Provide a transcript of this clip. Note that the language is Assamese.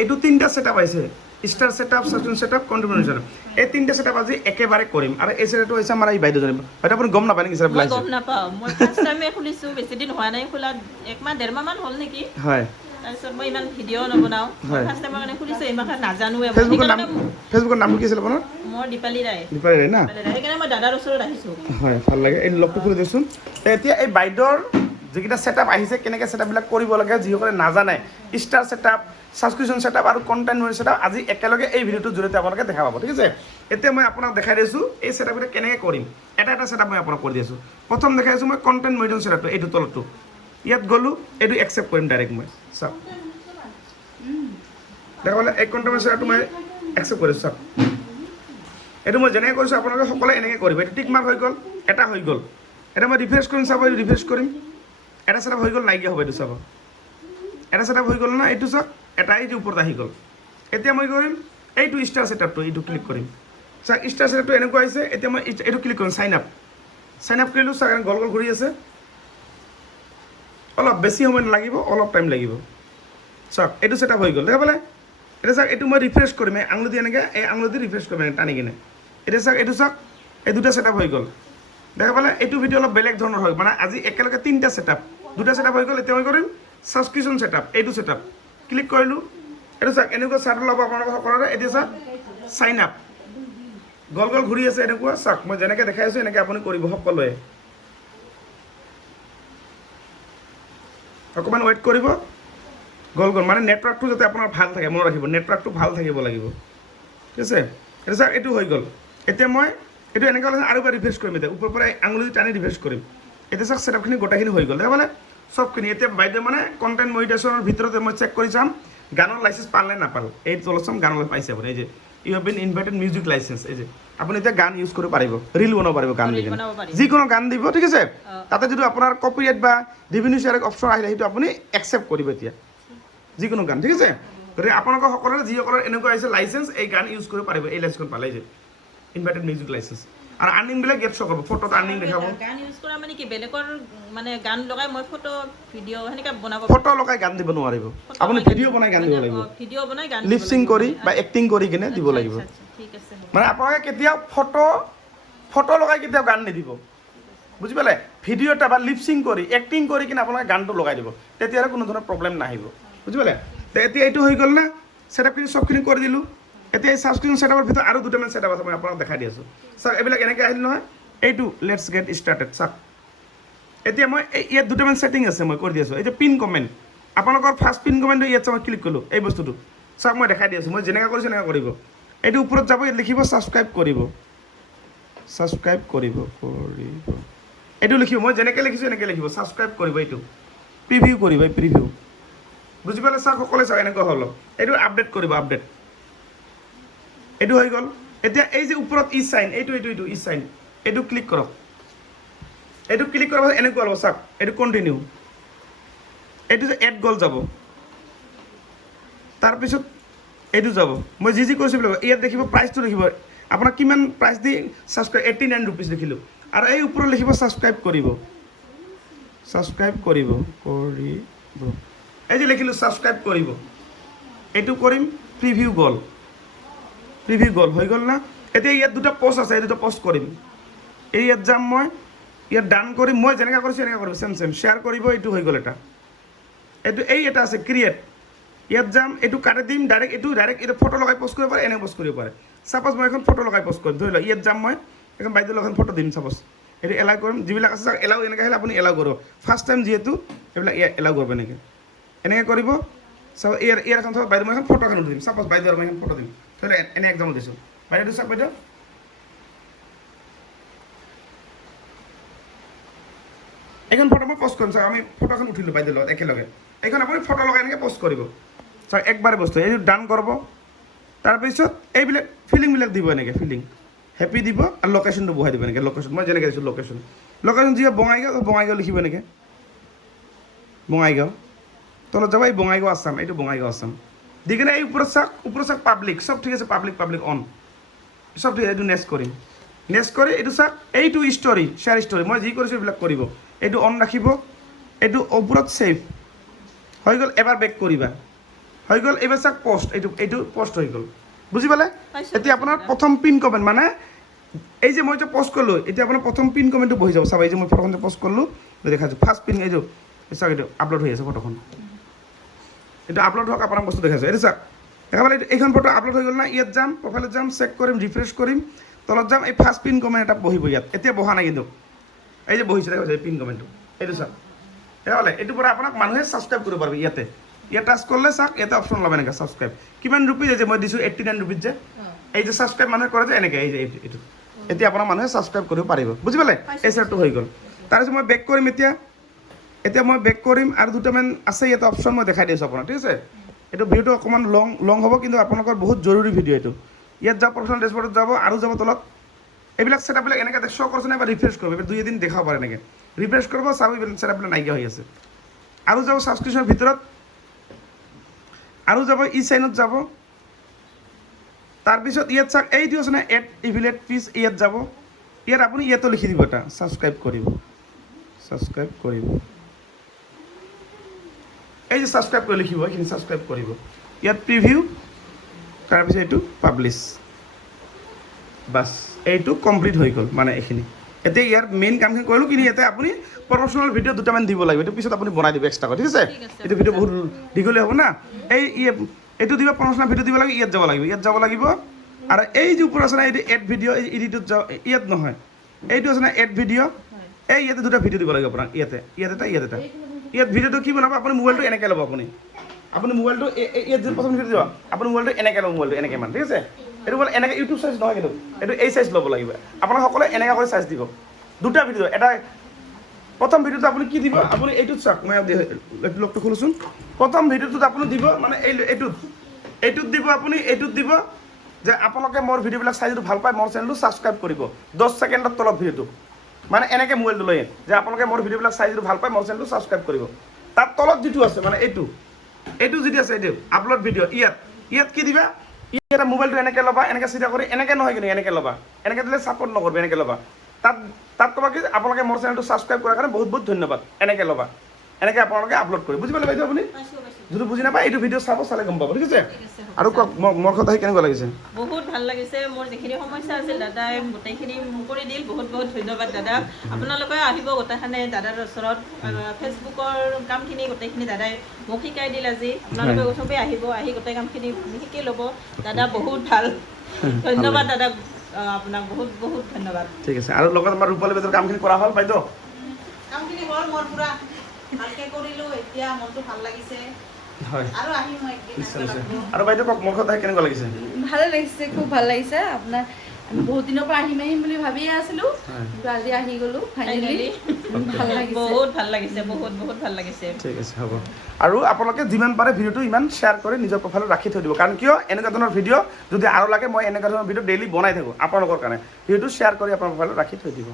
এইটো তিনটা সেটআপ আছে star setup suspense setup continuous setup এই তিনটা সেটআপ আজি একেবাৰে কৰিম আৰু এই সেটআপটো হৈছে আমাৰ এই বাইদেউজনী হয়তো আপুনি গম নাপায় নেকি সেটআপ মই লাইছে গম নাপাওঁ মই ফাৰ্ষ্ট টাইমে খুলিছো বেছি দিন হোৱা নাই খোলা একমাহ ডেৰমাহ মান হ'ল নেকি হয় তাৰপিছত মই ইমান ভিডিঅ' নবনাওঁ হয়। ফাৰ্ষ্ট টাইমৰ কাৰণে খুলিছো এইমাহ নাজানোৱে ফেচবুকৰ নাম কি আছিল আপোনাৰ মোৰ দীপালী ৰায় দীপালী ৰায় না সেইকাৰণে মই দাদাৰ ওচৰত আহিছোঁ হয় ভাল লাগে এই লগটো খুলি দিয়কচোন এতিয়া এই বাইদেউৰ যিকেইটা সেটআপ আহিছে কেনেকৈ সেটআপবিলাক কৰিব লাগে যিসকলে নাজানে ষ্টাৰ সেটআপ ছাবস্ক্ৰিপশ্যন সেটআপ আৰু কণ্টেণ্ট সেটআপ আজি একেলগে এই ভিডিঅ'টোৰ জৰিয়তে আপোনালোকে দেখা পাব ঠিক আছে এতিয়া মই আপোনাক দেখাই দিছোঁ এই সেটআপকেইটা কেনেকৈ কৰিম এটা এটা সেটআপ মই আপোনাক কৰি দি আছোঁ প্ৰথম দেখাই আছোঁ মই কণ্টেণ্ট মডিটেশ্যন সেটআপটো এইটো তলটো ইয়াত গ'লোঁ এইটো একচেপ্ট কৰিম ডাইৰেক্ট মই চাওক দেখা পালে এই কণ্টেণ্ট সেটআপটো মই একচেপ্ট কৰিছোঁ চাওক এইটো মই যেনেকৈ কৰিছোঁ আপোনালোকে সকলোৱে এনেকৈ কৰিব এইটো টিক মাৰ্ক হৈ গ'ল এটা হৈ গ'ল এটা মই ৰিফ্ৰেছ কৰিম চাব এইটো ৰিফ্ৰেছ কৰিম এটা সেটআপ হৈ গ'ল নাইকিয়া হ'ব এইটো চাব এটা সেটআপ হৈ গ'ল না এইটো চাওক এটা এই যে ওপৰত আহি গ'ল এতিয়া মই কৰিম এইটো ষ্টাৰ সেটআপটো এইটো ক্লিক কৰিম চাওক ষ্টাৰ সেটআপটো এনেকুৱা আহিছে এতিয়া মই এইটো ক্লিক কৰিম চাইন আপ কৰিলোঁ চাওক গল গল ঘূৰি আছে অলপ বেছি সময় নালাগিব অলপ টাইম লাগিব চাওক এইটো সেটআপ হৈ গ'ল দেখা পালে এতিয়া চাওক এইটো মই ৰিফ্ৰেছ কৰিম এই আঙুলি দি এনেকৈ এই আঙুলি দি ৰিফ্ৰেছ কৰিম টানি কিনে এতিয়া চাওক এইটো চাওক এই দুটা সেটআপ হৈ গ'ল দেখা পালে এইটো ভিডিঅ' অলপ বেলেগ ধৰণৰ হয় মানে আজি একেলগে তিনিটা সেটআপ দুটা সেটআপ হৈ গ'ল এতিয়া মই কৰিম ছাবস্ক্ৰিপশ্যন সেটআপ এইটো সেটআপ ক্লিক কৰিলোঁ এইটো চাওক এনেকুৱা চাৰ্ট ল'ব আপোনালোকৰ সকলোৰে এতিয়া চাওক চাইন আপ গল গল ঘূৰি আছে এনেকুৱা চাওক মই যেনেকৈ দেখাই আছোঁ এনেকৈ আপুনি কৰিব সকলোৱে অকণমান ৱেইট কৰিব গল গল মানে নেটৱৰ্কটো যাতে আপোনাৰ ভাল থাকে মনত ৰাখিব নেটৱৰ্কটো ভাল থাকিব লাগিব ঠিক আছে এইটো চাওক এইটো হৈ গ'ল এতিয়া মই এইটো এনেকৈ হ'লে আৰু এবাৰ ৰিফ্ৰেছ কৰিম এতিয়া ওপৰৰ পৰা আঙুলি টানি ৰিফ্ৰেছ কৰিম এতিয়া চাওক সেটআপখিনি গোটেইখিনি হৈ গ'ল দেখা পালে চবখিনি এতিয়া বাইদেউ মানে কণ্টেণ্ট মডিটেশ্যনৰ ভিতৰতে মই চেক কৰি চাম গানৰ লাইচেঞ্চ পালে নাপাল এই তলত চাম গানৰ পাইছে আপুনি এই যে you have been invited music লাইচেঞ্চ এই যে আপুনি এতিয়া গান ইউজ কৰিব পাৰিব ৰিল বনাব পাৰিব গান দি যিকোনো গান দিব ঠিক আছে তাতে যদি আপোনাৰ কপিৰাইট বা ৰেভিনিউ শ্বেয়াৰিং অপশ্যন আহিলে সেইটো আপুনি একচেপ্ট কৰিব এতিয়া যিকোনো গান ঠিক আছে গতিকে আপোনালোকৰ সকলোৰে যিসকলৰ এনেকুৱা আহিছে লাইচেঞ্চ এই গান ইউজ কৰিব পাৰিব এই লাইচেঞ্চখন পালে যে ইনভাইটেড মিউজিক লাইচেঞ্চ আৰু আৰ্নিংবিলাক ইয়াত শ্ব' কৰিব ফটোত আৰ্নিং দেখাব গান ইউজ কৰা মানে কি বেলেগৰ মানে গান লগাই মই ফটো ভিডিঅ' সেনেকৈ বনাব ফটো লগাই গান দিব নোৱাৰিব আপুনি ভিডিঅ' বনাই গান দিব লাগিব ভিডিঅ' বনাই গান লিপচিং কৰি বা এক্টিং কৰি কিনে দিব লাগিব ঠিক আছে মানে আপোনালোকে কেতিয়াও ফটো লগাই কেতিয়াও গান নিদিব বুজি পালে ভিডিঅ' এটা বা লিপচিং কৰি এক্টিং কৰি কিনে আপোনালোকে গানটো লগাই দিব তেতিয়াহ'লে কোনো ধৰণৰ প্ৰব্লেম নাহিব বুজি পালে এতিয়া এইটো হৈ গ'ল না ছেটআপখিনি চবখিনি কৰি দিলোঁ এতিয়া এই ছাবস্ক্ৰিপশ্যন ছেটআপৰ ভিতৰত আৰু দুটামান ছেটআপ আছে মই আপোনাক দেখাই দি আছোঁ চাওক এইবিলাক এনেকৈ আহিল নহয় এইটো লেটছ গেট ষ্টাৰ্টেড চাওক এতিয়া মই ইয়াত দুটামান ছেটিং আছে মই কৰি দি আছোঁ এতিয়া পিন কমেণ্ট আপোনালোকৰ ফাৰ্ষ্ট পিন কমেণ্টটো ইয়াত মই ক্লিক কৰিলোঁ এই বস্তুটো চাওক মই দেখাই দি আছোঁ মই যেনেকৈ কৰিছোঁ এনেকৈ কৰিব এইটো ওপৰত যাব ইয়াত লিখিব ছাবস্ক্ৰাইব কৰিব এইটো লিখিব মই যেনেকৈ লিখিছোঁ এনেকৈ লিখিব ছাবস্ক্ৰাইব কৰিব এইটো প্ৰিভিউ কৰিব এই প্ৰিভিউ বুজি পালে চাওক সকলোৱে চাওক এনেকুৱা হ'ল এইটো আপডেট কৰিব আপডেট এইটো হৈ গ'ল এতিয়া এই যে ওপৰত ই চাইন এইটো ই চাইন এইটো ক্লিক কৰক এইটো ক্লিক কৰাৰ পাছত এনেকুৱা হ'ব চাওক এইটো কণ্টিনিউ এইটো যে এড গ'ল যাব তাৰপিছত এইটো যাব মই যি কৰিছোঁ বুলি ইয়াত দেখিব প্ৰাইচটো দেখিব আপোনাক কিমান প্ৰাইচ দি ছাবস্ক্ৰাইব 89 ৰুপিজ লিখিলোঁ আৰু এই ওপৰত লিখিব ছাবস্ক্ৰাইব কৰিব এই যে লিখিলোঁ ছাবস্ক্ৰাইব কৰিব এইটো কৰিম প্ৰিভিউ গ'ল হৈ গ'ল না এতিয়া ইয়াত দুটা পষ্ট আছে এই দুটা পষ্ট কৰিম এই ইয়াত যাম মই ইয়াত ডান কৰিম মই যেনেকৈ কৰিছোঁ এনেকৈ কৰিম চেম শ্বেয়াৰ কৰিব এইটো হৈ গ'ল এইটো এই এটা আছে ক্ৰিয়েট ইয়াত যাম এইটো কাটি দিম ডাইৰেক্ট এইটো ফটো লগাই পষ্ট কৰিব পাৰে এনেকৈ পষ্ট কৰিব পাৰে ছাপ'জ মই এখন ফটো লগাই পষ্ট কৰিম ধৰি লওক ইয়াত যাম মই এখন বাইদেউ এখন ফটো দিম ছাপ'জ এইটো এলাউ কৰিম যিবিলাক আছে এলাউ এনেকৈ আহিলে আপুনি এলাউ কৰিব ফাৰ্ষ্ট টাইম যিহেতু এইবিলাক এলাউ কৰিব এনেকৈ কৰিব চাব ইয়াৰ এখন বাইদেউ মই এখন ফটো এখন দিম ছাপ'জ বাইদেউ মই এখন ফটো দিম ধৰি লওক এনে এক্সাম্পল দিছোঁ বাইদেউ চাওক বাইদেউ এইখন ফটো মই পষ্ট কৰিম চাওক আমি ফটোখন উঠিলোঁ বাইদেউৰ লগত একেলগে এইখন আপুনি ফটো লগাই এনেকৈ পষ্ট কৰিব চাওক একবাৰে বস্তু এইটো ডান কৰিব তাৰপিছত এইবিলাক ফিলিংবিলাক দিব এনেকৈ ফিলিং হেপী দিব আৰু লোকেশ্যনটো বহাই দিব এনেকৈ লোকেশ্যন মই যেনেকৈ দিছোঁ লোকেশ্যন যি বঙাইগাঁও লিখিব এনেকৈ বঙাইগাঁও তলত যাব এই বঙাইগাঁও আছাম এইটো বঙাইগাঁও আছাম দি কিনে এই ওপৰত চাওক পাব্লিক চব ঠিক আছে পাব্লিক অন চব ঠিক আছে এইটো নেক্সট কৰিম নেক্সট কৰি এইটো চাওক এইটো ষ্টৰি শ্বেয়াৰ ষ্টৰি মই যি কৰিছোঁ এইবিলাক কৰিব এইটো অন ৰাখিব এইটো ওপৰত ছেভ হৈ গ'ল এবাৰ বেক কৰিবা হৈ গ'ল এইবাৰ চাওক পোষ্ট এইটো পোষ্ট হৈ গ'ল বুজি পালে পাইছোঁ, এতিয়া আপোনাৰ পাইছোঁ। প্ৰথম পিন কমেণ্ট মানে এই যে মই যে পোষ্ট কৰিলোঁ এতিয়া আপোনাৰ প্ৰথম পিন কমেণ্টটো বহি যাব চাব এই যে মই ফটোখন যে পোষ্ট কৰিলোঁ দেখাইছোঁ ফাৰ্ষ্ট পিন এইটো চাওক এইটো আপলোড হৈ আছে ফটোখন এইটো আপলোড হওক আপোনাক বস্তু দেখাইছোঁ এইটো চাওক দেখা পালে এইখন ফটো আপলোড হৈ গ'ল না ইয়াত যাম প্ৰফাইলত যাম চেক কৰিম ৰিফ্ৰেছ কৰিম তলত যাম এই ফাৰ্ষ্ট পিন কমেণ্ট এটা বহিব ইয়াত এতিয়া বহা নাই কিন্তু এই যে বহিছে দেখা এই পিন কমেণ্টটো এইটো চাওক দেখা পালে এইটোৰ পৰা আপোনাক মানুহে ছাবস্ক্ৰাইব কৰিব পাৰিব ইয়াতে ইয়াত টাচ কৰিলে চাওক ইয়াতে অপশ্যন ল'ব এনেকৈ ছাবস্ক্ৰাইব কিমান ৰুপিজ যে মই দিছোঁ 89 ৰুপিজ যে এই যে ছাবস্ক্ৰাইব মানুহে কৰে যে এনেকৈ এই যে এইটো এতিয়া আপোনাৰ মানুহে ছাবস্ক্ৰাইব কৰিব পাৰিব বুজি পালে এই চেটটো হৈ গ'ল তাৰপিছত মই বেক কৰিম এতিয়া মই বেক কৰিম আৰু দুটামান আছে ইয়াতে অপশ্যন মই দেখাই দিছোঁ আপোনাক ঠিক আছে এইটো ভিডিঅ'টো অকণমান লং হ'ব কিন্তু আপোনালোকৰ বহুত জৰুৰী ভিডিঅ' এইটো ইয়াত যাব প্ৰফেশ্যনেল ডেছবৰ্ডত যাব আৰু যাব তলত এইবিলাক ছেটআপবিলাক এনেকৈ শ্ব' কৰিছে নাই বা ৰিফ্ৰেছ কৰিব এইবিলাক 2 এদিন দেখাব পাৰে এনেকৈ ৰিফ্ৰেছ কৰিব চাব এইবিলাক ছেটআপবিলাক নাইকিয়া হৈ আছে আৰু যাব ছাবস্ক্ৰিপশ্যনৰ ভিতৰত আৰু যাব ই চাইনত যাব তাৰপিছত ইয়াত চাওক এইটো আছে না এড ইভিলেট পিচ ইয়াত যাব ইয়াত আপুনি ইয়াতো লিখি দিব এটা ছাবস্ক্ৰাইব কৰিব এই যে ছাবস্ক্ৰাইব কৰি লিখিব এইখিনি ছাবস্ক্ৰাইব কৰিব ইয়াত প্ৰিভিউ তাৰপিছত এইটো পাব্লিছ বাছ এইটো কমপ্লিট হৈ গ'ল মানে এইখিনি এতিয়া ইয়াৰ মেইন কামখিনি কৰিলোঁ কিন্তু ইয়াতে আপুনি প্ৰফেশ্যনেল ভিডিঅ' দুটামান দিব লাগিব এইটো পিছত আপুনি বনাই দিব এক্সট্ৰাকৈ ঠিক আছে এইটো ভিডিঅ' বহুত দীঘলীয়া হ'ব না এইটো দিব প্ৰফেশ্যনেল ভিডিঅ' দিব লাগে ইয়াত যাব লাগিব আৰু এই যে ওপৰত আছে না এইটো এড ভিডিঅ' এডিটত ইয়াত নহয় এইটো আছে না এড ভিডিঅ' এই ইয়াতে দুটা ভিডিঅ' দিব লাগিব আপোনাক ইয়াত এটা ইয়াত ভিডিঅ'টো কি বনাব আপুনি মোবাইলটো এনেকৈ ল'ব আপুনি মোবাইলটো ইয়াত যদি প্ৰথম ভিডিঅ' দিব আপুনি মোবাইলটো এনেকৈ ল'ব মোবাইলটো এনেকৈ ঠিক আছে এইটো বোলে এনেকৈ ইউটিউব চাইজ নহয় কিন্তু এইটো এই চাইজ ল'ব লাগিব আপোনাক সকলোৱে এনেকৈ কৰি চাইজ দিব দুটা ভিডিঅ' এটা প্ৰথম ভিডিঅ'টো আপুনি কি দিব আপুনি এইটোত চাওক মই লগটো খোলোচোন প্ৰথম ভিডিঅ'টোত আপুনি দিব মানে এইটোত দিব আপুনি এইটোত দিব যে আপোনালোকে মোৰ ভিডিঅ'বিলাক চাই যদি ভাল পায় মোৰ চেনেলটো ছাবস্ক্ৰাইব কৰিব 10 ছেকেণ্ডৰ তলত ভিডিঅ'টো মানে এনেকৈ মোবাইলটো লৈ যে আপোনালোকে মোৰ ভিডিঅ'বিলাক চাই যদি ভাল পায় মোৰ চেনেলটো ছাবস্ক্ৰাইব কৰিব তাৰ তলত যিটো আছে মানে এইটো যিটো আছে এইটো আপলোড ভিডিঅ' ইয়াত কি দিবা ইয়াত মোবাইলটো এনেকৈ ল'বা এনেকৈ চিধা কৰি এনেকৈ নহয় কিন্তু এনেকৈ ল'বা এনেকৈ দিলে ছাপোৰ্ট নকৰিব এনেকৈ ল'বা তাত ক'বা কি আপোনালোকে মোৰ চেনেলটো ছাবস্ক্ৰাইব কৰাৰ কাৰণে বহুত বহুত ধন্যবাদ এনেকৈ ল'বা এনেকৈ আপোনালোকে আপলোড কৰিব বুজি পালে বাইদেউ আপুনি যদি বুজি নাপায় এইটো ভিডিঅ' চালে গম পাব ঠিক আছে আৰু কওক মোৰ কথা কেনেকুৱা লাগিছে বহুত ভাল লাগিছে মোৰ যিখিনি সমস্যা আছিল দাদাই গোটেইখিনি কৰি দিল বহুত বহুত ধন্যবাদ দাদা আপোনালোকে আহিব গোটেইখানে দাদাৰ ওচৰত ফেচবুকৰ কামখিনি গোটেইখিনি দাদাই মোক শিকাই দিল আজি আপোনালোকে চবেই আহিব আহি গোটেই কামখিনি শিকি ল'ব দাদা বহুত ভাল ধন্যবাদ দাদা আপোনাক বহুত বহুত ধন্যবাদ ঠিক আছে আৰু লগত আমাৰ ৰূপালী বাইদেউৰ কামখিনি কৰা হ'ল বাইদেউ কামখিনি হ'ল মোৰ পূৰা ভালকৈ কৰিলোঁ এতিয়া মনটো ভাল লাগিছে হয় আৰু আহিম মই নিশ্চয় আৰু বাইদেউ কওক মোৰ কথা কেনেকুৱা লাগিছে ভালে লাগিছে খুব ভাল লাগিছে আপোনাৰ আমি বহুত দিনৰ পৰা আহিম বুলি ভাবিয়ে আছিলোঁ কিন্তু আজি আহি গ'লোঁ ফাইনেলি ভাল লাগিছে বহুত ভাল লাগিছে বহুত বহুত ভাল লাগিছে ঠিক আছে হ'ব আৰু আপোনালোকে যিমান পাৰে ভিডিঅ'টো ইমান শ্বেয়াৰ কৰি নিজৰ প্ৰফাইলত ৰাখি থৈ দিব কাৰণ কিয় এনেকুৱা ধৰণৰ ভিডিঅ' যদি আৰু লাগে মই এনেকুৱা ধৰণৰ ভিডিঅ' ডেইলি বনাই থাকোঁ আপোনালোকৰ কাৰণে ভিডিঅ'টো শ্বেয়াৰ কৰি আপোনাৰ প্ৰফাইলত ৰাখি থৈ দিব